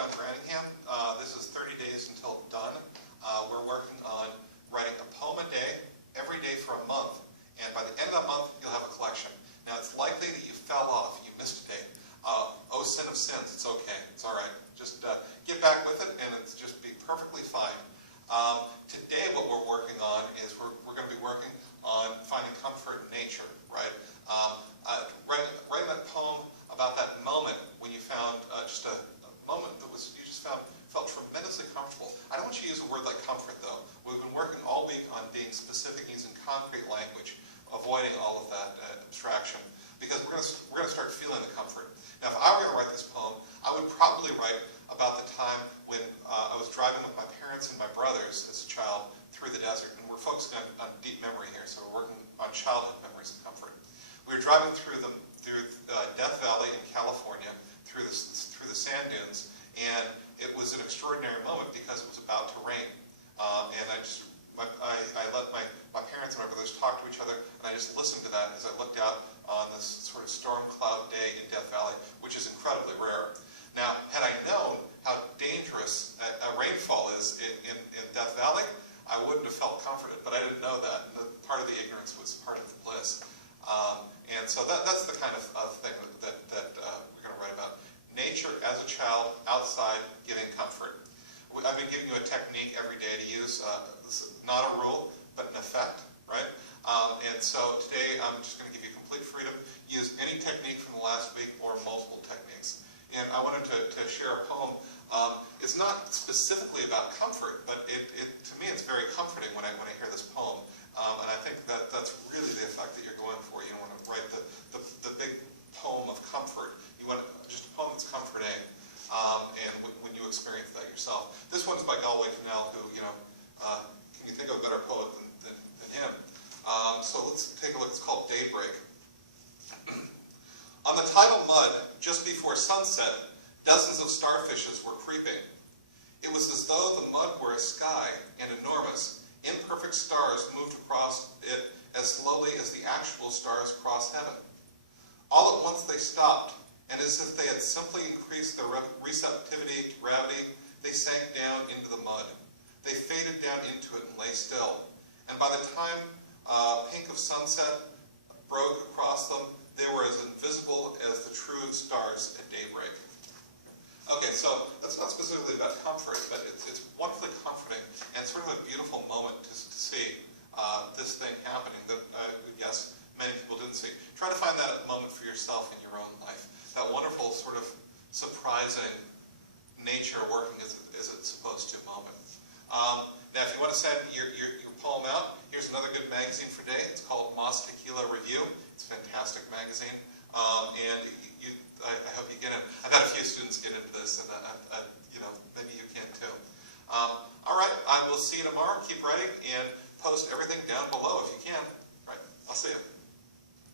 John Branningham. This is 30 days until done. We're working on writing a poem a day, every day for a month. And by the end of that month, you'll have a collection. Now, it's likely that you fell off, you missed a day. Oh, sin of sins, it's okay, it's all right. Just get back with it, and it's just be perfectly fine. Today, what we're working on is we're going to be working on finding comfort in nature, right? Writing that poem about that moment when you found just a moment that you just felt tremendously comfortable. I don't want you to use a word like comfort, though. We've been working all week on being specific, using concrete language, avoiding all of that abstraction, because we're going to start feeling the comfort. Now, if I were going to write this poem, I would probably write about the time when I was driving with my parents and my brothers as a child through the desert. And we're focusing on deep memory here, so we're working on childhood memories of comfort. We were driving through Death Valley in California, through the sand dunes, and it was an extraordinary moment because it was about to rain. And I let my parents and my brothers talk to each other, and I just listened to that as I looked out on this sort of storm cloud day in Death Valley, which is incredibly rare. Now, had I known how dangerous a rainfall is in Death Valley, I wouldn't have felt comforted, but I didn't know that. Part of the ignorance was part of the bliss. And so that's the kind of thing that we're going to write about. Nature as a child, outside, giving comfort. I've been giving you a technique every day to use. This is not a rule, but an effect, right? And so today I'm just going to give you complete freedom. Use any technique from the last week or multiple techniques. And I wanted to share a poem. It's not specifically about comfort, but to me it's very comforting when I hear this poem. And I think that's really the effect that you're going for. You don't want to write the big poem of comfort. You want just a poem that's comforting. And when you experience that yourself. This one's by Galway Kinnell, who, can you think of a better poet than him? So let's take a look. It's called Daybreak. On the tidal mud, just before sunset, dozens of starfishes were creeping. It was as though the mud were a sky, and enormous, imperfect stars moved across it as slowly as the actual stars cross heaven. All at once they stopped, and as if they had simply increased their receptivity to gravity, they sank down into the mud. They faded down into it and lay still. And by the time pink of sunset broke across them, they were as invisible as the true stars at daybreak. Okay, so that's not specifically about comfort, but it's wonderfully comforting and sort of a beautiful moment to see this thing happening that I would guess many people didn't see. Try to find that moment for yourself in your own life. That wonderful sort of surprising nature working as it's supposed to moment. Now, if you want to send your poem out, here's another good magazine for today. It's called Moss Tequila Review. It's a fantastic magazine, and I hope you get in. I've had a few students get into this, and maybe you can too. All right, I will see you tomorrow. Keep writing and post everything down below if you can. All right, I'll see you.